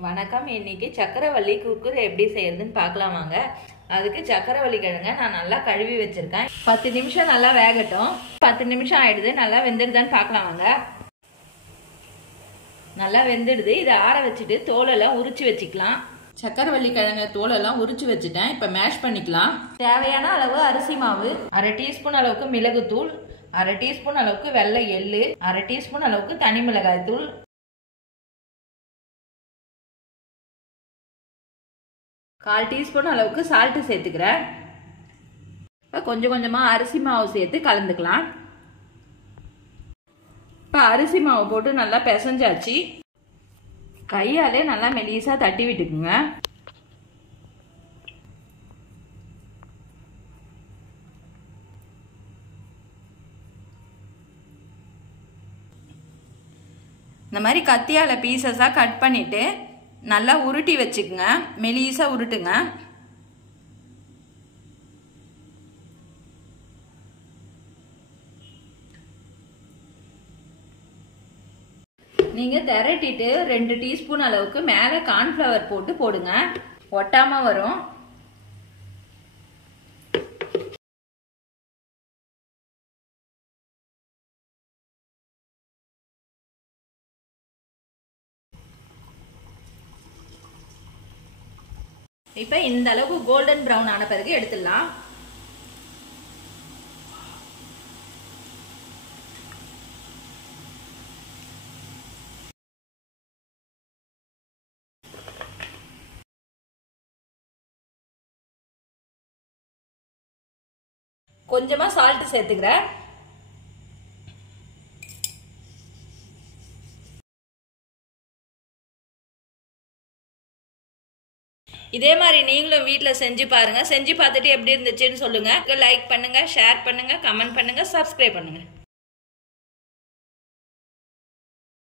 வணக்கம். இன்னைக்கு சக்கரவள்ளி குக்குரை எப்படி செய்யறதுன்னு பார்க்கலாம் வாங்க. அதுக்கு சக்கரவள்ளி கிழங்க நான் நல்லா கழுவி வச்சிருக்கேன். 10 நிமிஷம் நல்லா வேகட்டும். 10 நிமிஷம் ஆயிடுது. நல்லா வெந்துடுதான்னு பார்க்கலாம் வாங்க. நல்லா வெந்துடுது. இதை ஆற வச்சுட்டு தோலெல்லாம் உரிச்சு வச்சுக்கலாம். சக்கரவள்ளி கிழங்க தோலெல்லாம் உரிச்சு வச்சுட்டேன். இப்போ மேஷ் பண்ணிக்கலாம். தேவையான அளவு அரிசி மாவு, 1/2 டீஸ்பூன் அளவுக்கு மிளகுத்தூள், 1/2 டீஸ்பூன் அளவுக்கு வெள்ளை எள்ளு, 1/2 டீஸ்பூன் அளவுக்கு தனி மிளகாய் தூள், 1/4 டீஸ்பூன் அளவுக்கு சால்ட் சேர்த்துக்கிறேன். இப்போ கொஞ்சம் கொஞ்சமாக அரிசி மாவு சேர்த்து கலந்துக்கலாம். இப்போ அரிசி மாவு போட்டு நல்லா பிசைஞ்சாச்சு. கையாலே நல்லா மெலிசா தட்டி விட்டுக்குங்க. இந்த மாதிரி கத்தியால பீசஸா கட் பண்ணிட்டு நல்லா உருட்டி வச்சுக்குங்க. மெலிசா உருட்டுங்க. நீங்க திரட்டிட்டு 2 டீஸ்பூன் அளவுக்கு மேல கார்ன்ஃபிளவர் போட்டு போடுங்க. ஒட்டாம வரும். இப்ப இந்த அளவுக்கு கோல்டன் பிரவுன் ஆன பிறகு எடுத்துடலாம். கொஞ்சமா சால்ட் சேர்த்துக்கிறேன். இதே மாதிரி நீங்களும் வீட்டில் செஞ்சு பாருங்க. செஞ்சு பார்த்துட்டு எப்படி இருந்துச்சுன்னு சொல்லுங்க. லைக் பண்ணுங்க, ஷேர் பண்ணுங்க, கமெண்ட் பண்ணுங்க, சப்ஸ்கிரைப் பண்ணுங்க.